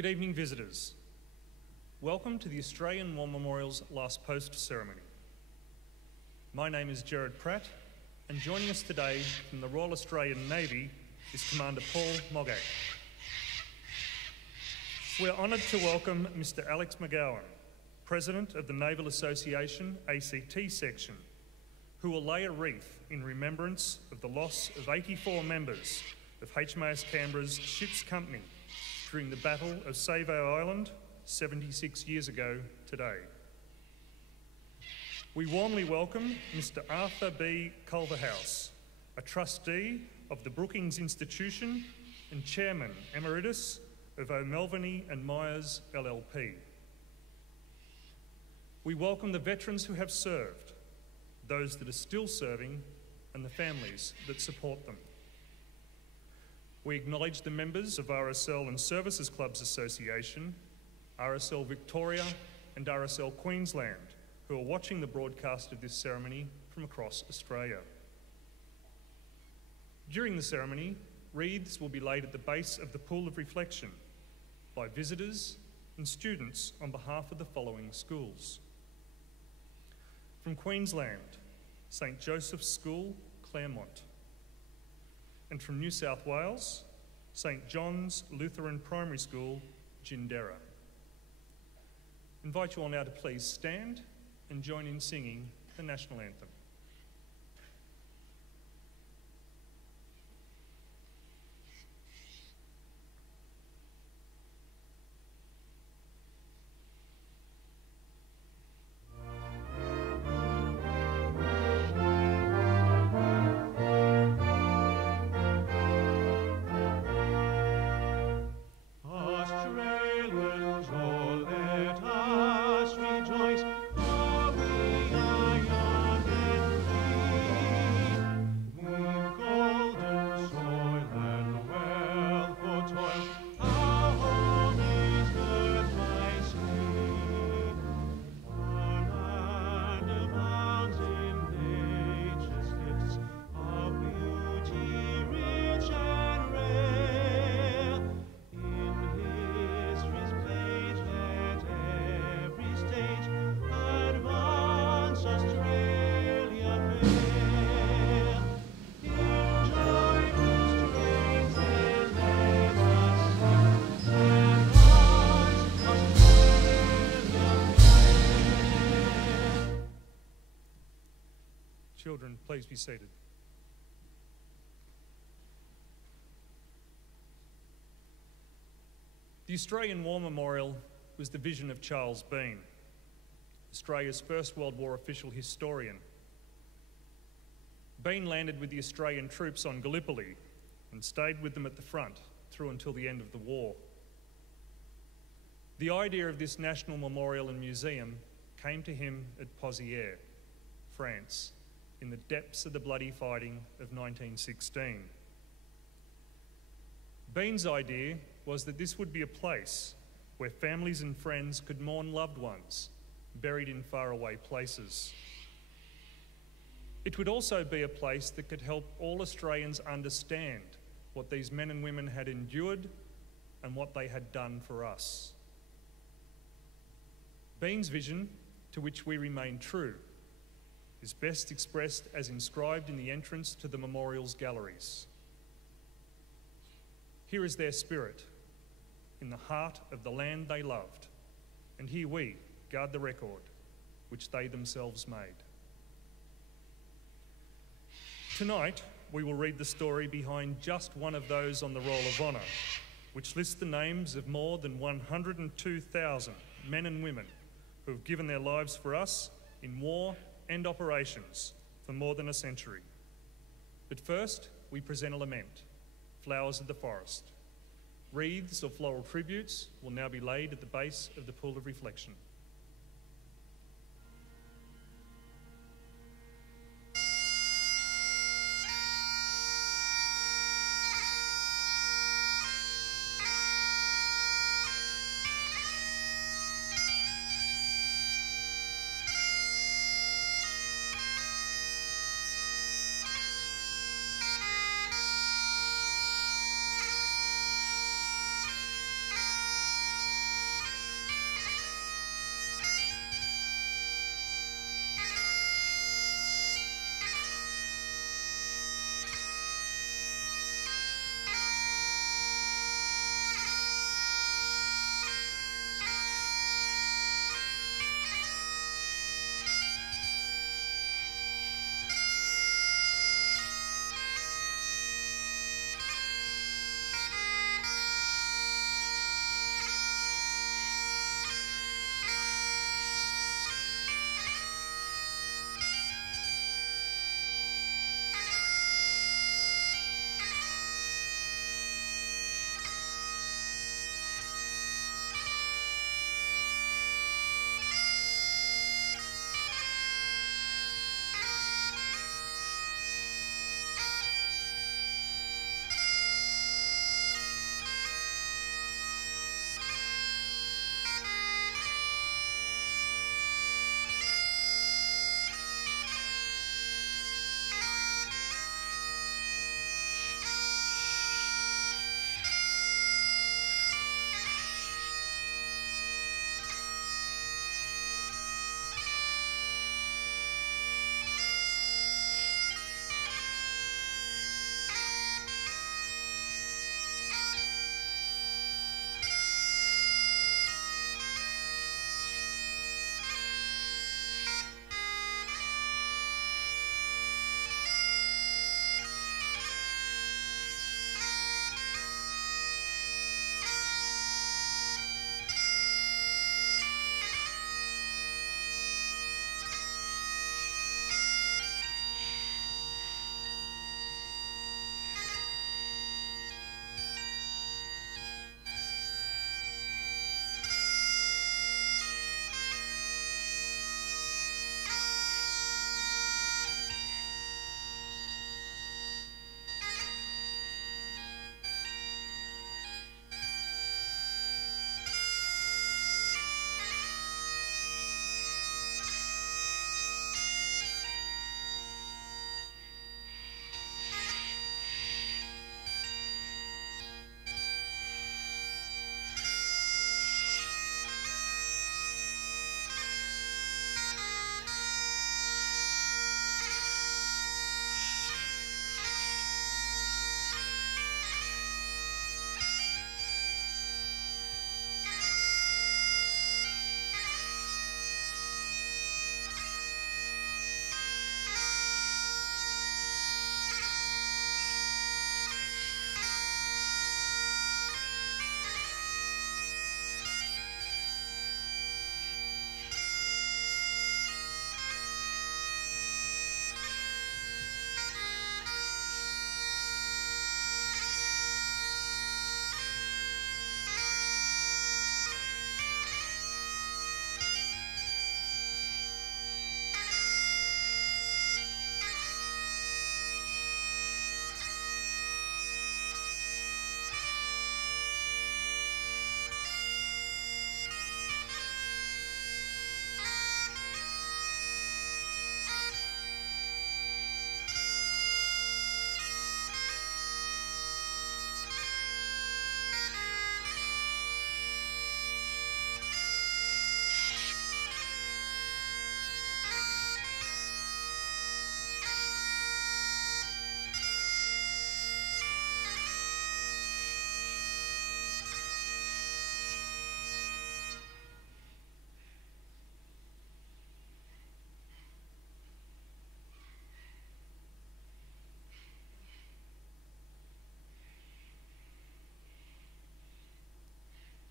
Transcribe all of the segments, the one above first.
Good evening, visitors. Welcome to the Australian War Memorial's Last Post ceremony. My name is Gerard Pratt, and joining us today from the Royal Australian Navy is Commander Paul Mogak. We're honoured to welcome Mr. Alex McGowan, President of the Naval Association ACT section, who will lay a wreath in remembrance of the loss of 84 members of HMAS Canberra's ship's company during the Battle of Savo Island 76 years ago today. We warmly welcome Mr. Arthur B. Culverhouse, a trustee of the Brookings Institution and Chairman Emeritus of O'Melveny and Myers LLP. We welcome the veterans who have served, those that are still serving, and the families that support them. We acknowledge the members of RSL and Services Clubs Association, RSL Victoria and RSL Queensland, who are watching the broadcast of this ceremony from across Australia. During the ceremony, wreaths will be laid at the base of the Pool of Reflection by visitors and students on behalf of the following schools. From Queensland, St Joseph's School, Claremont. And from New South Wales, St John's Lutheran Primary School, Canberra. Invite you all now to please stand and join in singing the National Anthem. Children, please be seated. The Australian War Memorial was the vision of Charles Bean, Australia's First World War official historian. Bean landed with the Australian troops on Gallipoli and stayed with them at the front through until the end of the war. The idea of this national memorial and museum came to him at Pozières, France, in the depths of the bloody fighting of 1916. Bean's idea was that this would be a place where families and friends could mourn loved ones buried in faraway places. It would also be a place that could help all Australians understand what these men and women had endured and what they had done for us. Bean's vision, to which we remain true, is best expressed as inscribed in the entrance to the memorial's galleries. Here is their spirit, in the heart of the land they loved, and here we guard the record which they themselves made. Tonight, we will read the story behind just one of those on the Roll of Honour, which lists the names of more than 102,000 men and women who have given their lives for us in war and operations for more than a century. But first, we present a lament, Flowers of the Forest. Wreaths or floral tributes will now be laid at the base of the Pool of Reflection.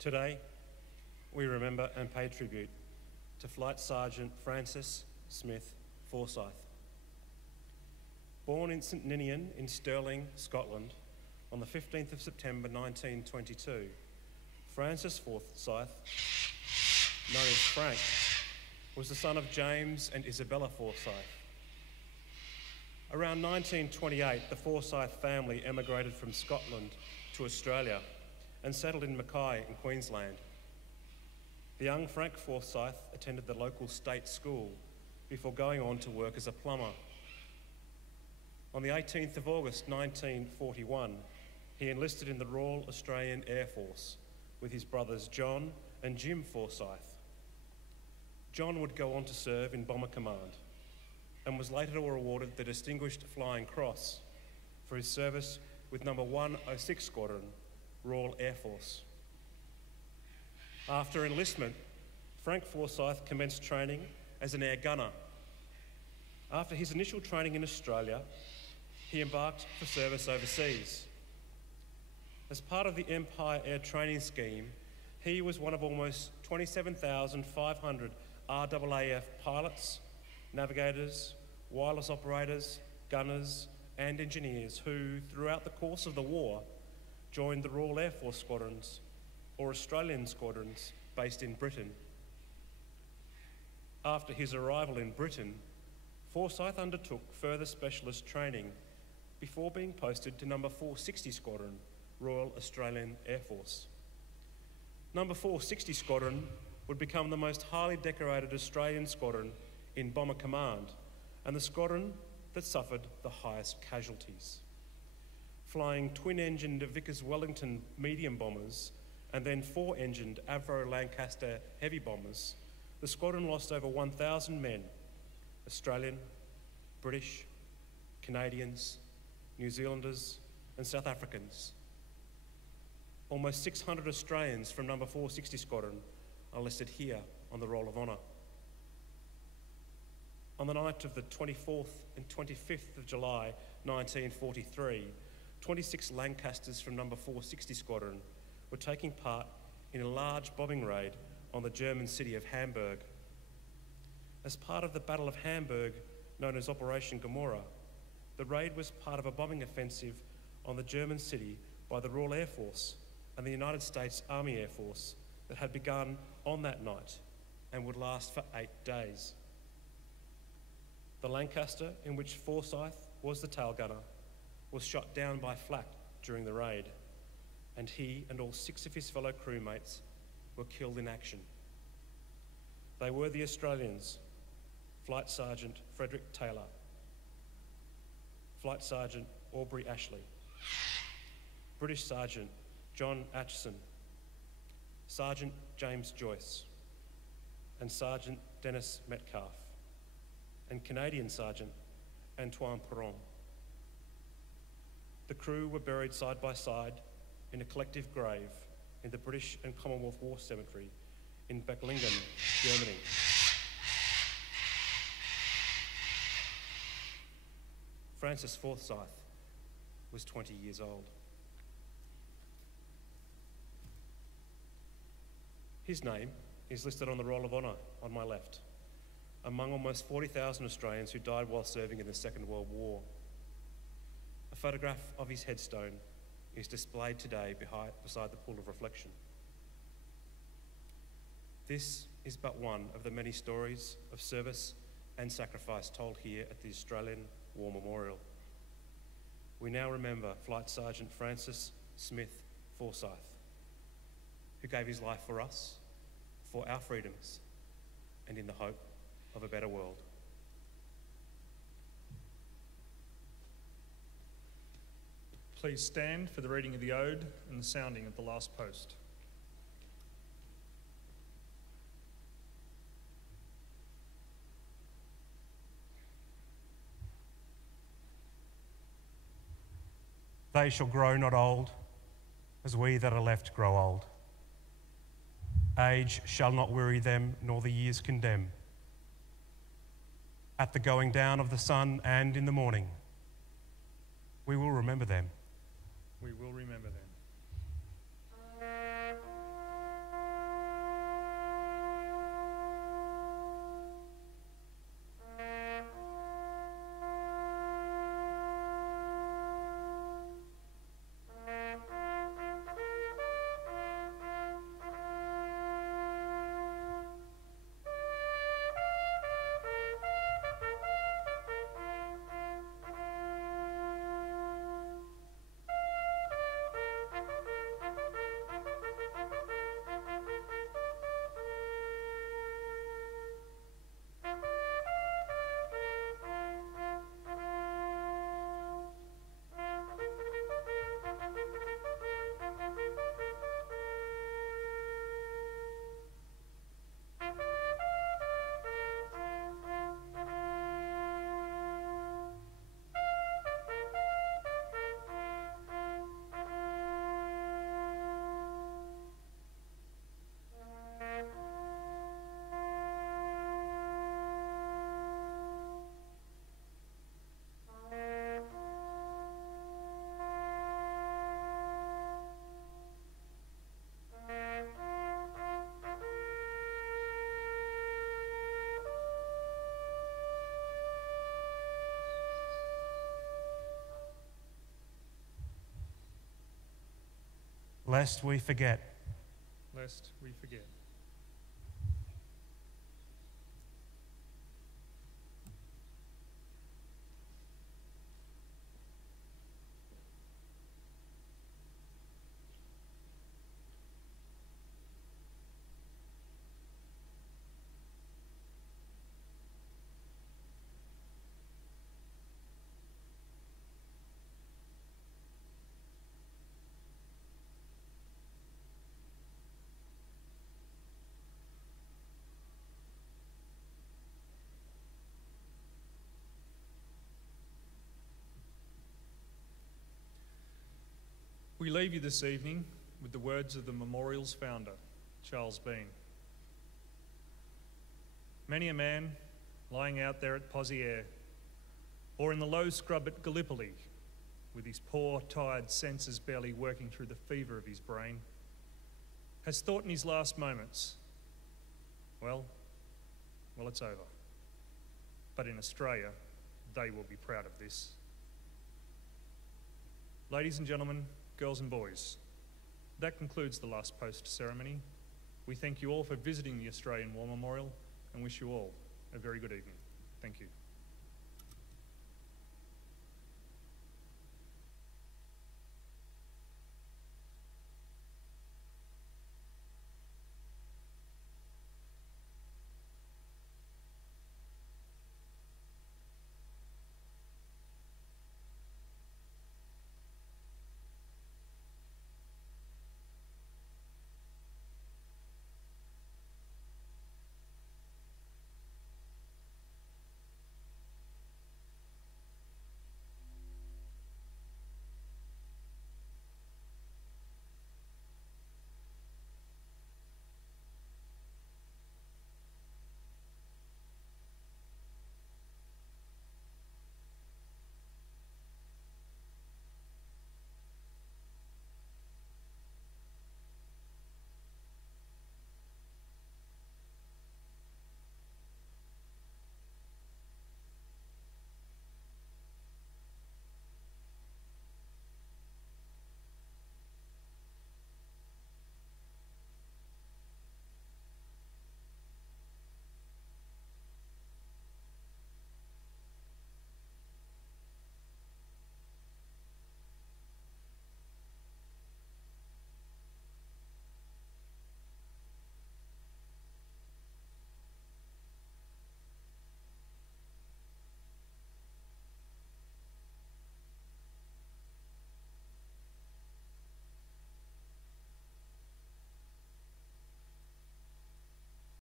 Today, we remember and pay tribute to Flight Sergeant Francis Smith Forsyth. Born in St Ninian in Stirling, Scotland, on the 15th of September 1922, Francis Forsyth, known as Frank, was the son of James and Isabella Forsyth. Around 1928, the Forsyth family emigrated from Scotland to Australia and settled in Mackay in Queensland. The young Frank Forsyth attended the local state school before going on to work as a plumber. On the 18th of August 1941, he enlisted in the Royal Australian Air Force with his brothers John and Jim Forsyth. John would go on to serve in Bomber Command and was later awarded the Distinguished Flying Cross for his service with No. 106 Squadron, Royal Air Force. After enlistment, Frank Forsyth commenced training as an air gunner. After his initial training in Australia, he embarked for service overseas. As part of the Empire Air Training Scheme, he was one of almost 27,500 RAAF pilots, navigators, wireless operators, gunners, and engineers who, throughout the course of the war, joined the Royal Air Force squadrons or Australian squadrons based in Britain. After his arrival in Britain, Forsyth undertook further specialist training before being posted to No. 460 Squadron, Royal Australian Air Force. No. 460 Squadron would become the most highly decorated Australian squadron in Bomber Command and the squadron that suffered the highest casualties. Flying twin-engined Vickers Wellington medium bombers and then four-engined Avro Lancaster heavy bombers, the squadron lost over 1,000 men, Australian, British, Canadians, New Zealanders and South Africans. Almost 600 Australians from No. 460 Squadron are listed here on the Roll of Honour. On the night of the 24th and 25th of July 1943, 26 Lancasters from No. 460 Squadron were taking part in a large bombing raid on the German city of Hamburg. As part of the Battle of Hamburg, known as Operation Gomorrah, the raid was part of a bombing offensive on the German city by the Royal Air Force and the United States Army Air Force that had begun on that night and would last for 8 days. The Lancaster, in which Forsyth was the tail gunner, was shot down by flak during the raid, and he and all 6 of his fellow crewmates were killed in action. They were the Australians, Flight Sergeant Frederick Taylor, Flight Sergeant Aubrey Ashley, British Sergeant John Atchison, Sergeant James Joyce, and Sergeant Dennis Metcalf, and Canadian Sergeant Antoine Perron. The crew were buried side by side in a collective grave in the British and Commonwealth War Cemetery in Becklingen, Germany. Francis Forsyth was 20 years old. His name is listed on the Roll of Honour on my left, among almost 40,000 Australians who died while serving in the Second World War. A photograph of his headstone is displayed today beside the pool of reflection. This is but one of the many stories of service and sacrifice told here at the Australian War Memorial. We now remember Flight Sergeant Francis Smith Forsyth, who gave his life for us, for our freedoms, and in the hope of a better world. Please stand for the reading of the Ode and the sounding of the last post. They shall grow not old, as we that are left grow old. Age shall not weary them, nor the years condemn. At the going down of the sun and in the morning, we will remember them. We will remember them. lest we forget. Lest we forget. We leave you this evening with the words of the memorial's founder, Charles Bean. Many a man lying out there at Pozieres, or in the low scrub at Gallipoli, with his poor, tired senses barely working through the fever of his brain, has thought in his last moments, well, it's over. But in Australia, they will be proud of this. Ladies and gentlemen, girls and boys, that concludes the last post ceremony. We thank you all for visiting the Australian War Memorial and wish you all a very good evening. Thank you.